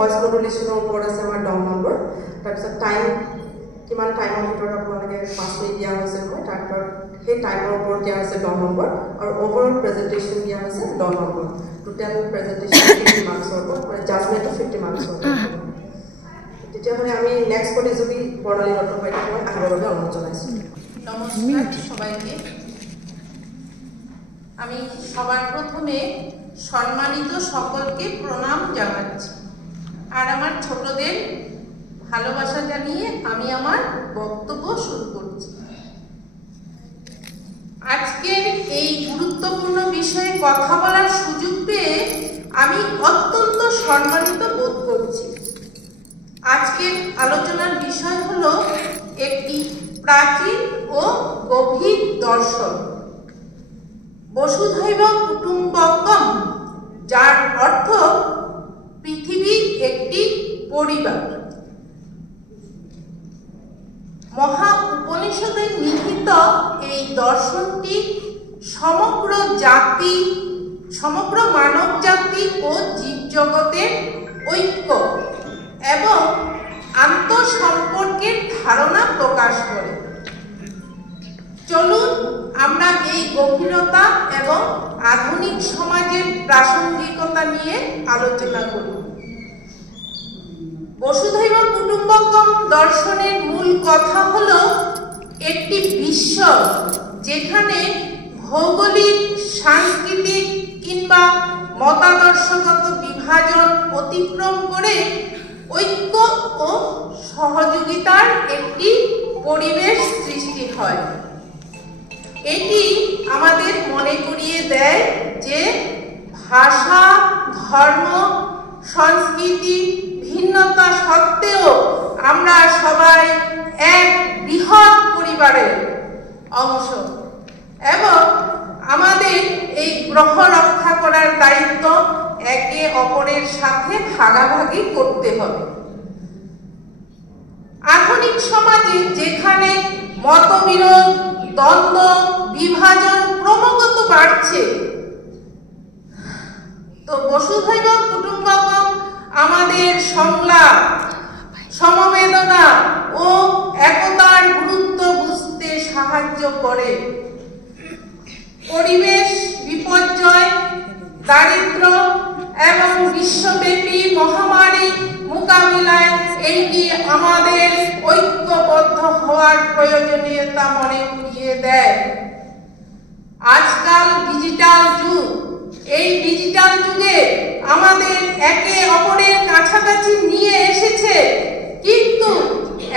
Voice মডুলেশনৰ ওপৰত আছে আমাৰ 10 নম্বৰ তাৰপিছত টাইম কিমান টাইমৰ ভিতৰত আপোনালোকে 5 মিনিট দিয়া হৈছে মই তাৰপৰ সেই টাইমৰ ওপৰত দিয়া আছে 10 নম্বৰ আৰু ওভাৰঅল প্ৰেজেন্টেচন দিয়া আছে 10 নম্বৰ টোটাল প্ৰেজেন্টেচন 50 মাৰ্কছৰ ওপৰত মানে জাজমেন্ট 50 মাৰ্কছৰ তেতিয়া মানে আমি নেক্সট প্ৰতিযোগী বৰ্ণালী দত্ত বাইদেউ মই আগৰলৈ অনুৰোধ জনাইছো নমস্কাৰ সবাইকে আমি সবার প্রথমে সম্মানিত সকলকে প্রণাম জানাচ্ছি আর আমার ছোটদের ভালোবাসা জানিয়ে আমি আমার বক্তব্য শুরু করছি আজকের এই গুরুত্বপূর্ণ বিষয়ে কথা বলার সুযোগ পেয়ে আমি অত্যন্ত সম্মানিত বোধ করছি আজকের আলোচনার বিষয় হলো একটি প্রাচীন ও গভীর দর্শন বসুধৈব কুটুম্বকম যার অর্থ পৃথিবী একটি পরিবার মহা উপনিষদে নিহিত এই দর্শনটি সমগ্র জাতি সমগ্র মানব জাতি ও জীবজগতের ঐক্য এবং আন্তঃসম্পর্কের ধারণা প্রকাশ করে চলুন আমরা এই গভীরতা এবং আধুনিক সমাজের প্রাসঙ্গিকতা নিয়ে আলোচনা করি বসুধৈব কুটুম্বকম দর্শনের মূল কথা হলো একটি বিশ্ব যেখানে ভৌগোলিক সাংস্কৃতিক কিংবা মতাদর্শগত বিভাজন অতিক্রম করে ঐক্য ও সহযোগিতার একটি পরিবেশ সৃষ্টি হয় এটি আমাদের মনে করিয়ে দেয় যে ভাষা ধর্ম সংস্কৃতি ভিন্নতা সত্ত্বেও আমরা সবাই এক বৃহৎ পরিবারের অংশ এবং আমাদের এই গ্রহ রক্ষা করার দায়িত্ব একে অপরের সাথে ভাগাভাগি করতে হবে আধুনিক সমাজে যেখানে মতবিরোধ দ্বন্দ্ব বিভাজন ক্রমাগত বাড়ছে তো বসুধৈব কুটুম্বকম আমাদের সংলাপ সমবেদনা ও একতার গুরুত্ব বুঝতে সাহায্য করে পরিবেশ বিপর্যয় দারিদ্র এবং বিশ্বব্যাপী মহামারী মোকাবিলায় এইটি আমাদের ঐক্যবদ্ধ হওয়ার প্রয়োজনীয়তা মনে করিয়ে দেয় আজকাল ডিজিটাল যুগ এই ডিজিটাল যুগে আমাদের একে অপরের কাছাকাছি নিয়ে এসেছে কিন্তু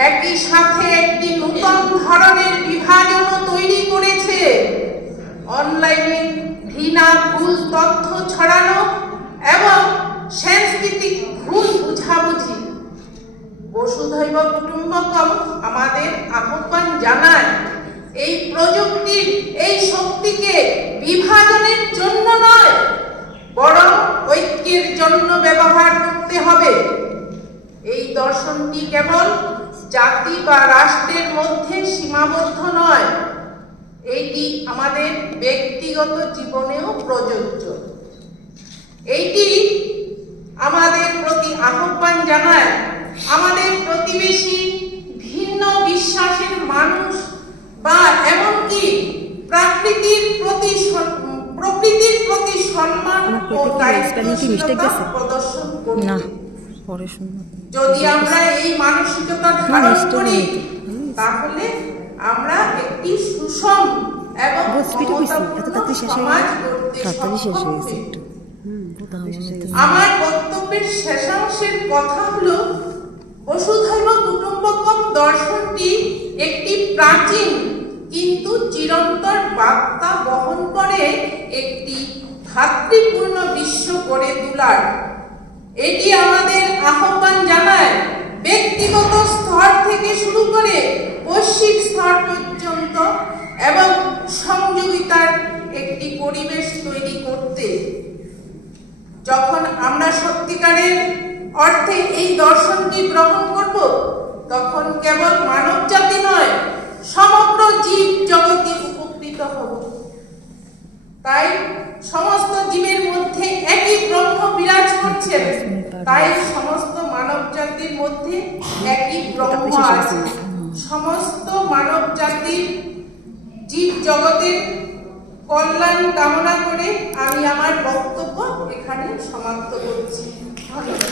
একই সাথে একটি নতুন ধরনের বিভাজনও তৈরি করেছে অনলাইনে ঘৃণা ভুল তথ্য ছড়ানো এবং সাংস্কৃতিক ভুল বুঝাবুঝি বসুধৈব কুটুম্বকম আমাদের আহ্বান জানায় এই প্রযুক্তির এই শক্তিকে বিভাজনের জন্য নয় বরং ঐক্যের জন্য ব্যবহার করতে হবে এই দর্শনটি কেবল জাতি বা রাষ্ট্রের মধ্যে সীমাবদ্ধ নয় এটি আমাদের ব্যক্তিগত জীবনেও প্রযোজ্য এইটি আমাদের প্রতি আহ্বান জানায় আমাদের প্রতিবেশী ভিন্ন বিশ্বাসের মানুষ বা এমনকি প্রকৃতির প্রতি সম্মান ও দায়িত্বশীলতা প্রদর্শন করি যদি আমরা এই মানসিকতা ধারণ করি তাহলে আমরা একটি সুষম এবং সমাজ গড়তে আমার বক্তব্যের শেষাংশের কথা হলো বসুধৈব কুটুম্বকম দর্শনটি একটি প্রাচীন কিন্তু চিরন্তর বার্তা বহন করে একটি ভ্রাতৃপূর্ণ বিশ্ব গড়ে তোলার এটি আমাদের আহ্বান জানায় ব্যক্তিগত স্তর থেকে শুরু করে বৈশ্বিক স্তর পর্যন্ত এবং সংযোগিতার একটি পরিবেশ তৈরি করতে যখন আমরা সত্যিকারের অর্থে এই দর্শনটি গ্রহণ করব তখন কেবল মানব জাতি নয় সমগ্র জীব জগতে উপকৃত হব তাই সমস্ত জীবের মধ্যে একই ব্রহ্ম বিরাজ করছেন, তাই সমস্ত মানব জাতির মধ্যে একই ব্রহ্ম আছে। সমস্ত মানব জাতির জীব জগতের কল্যাণ কামনা করে আমি আমার বক্তব্য এখানে সমাপ্ত করছি। ধন্যবাদ।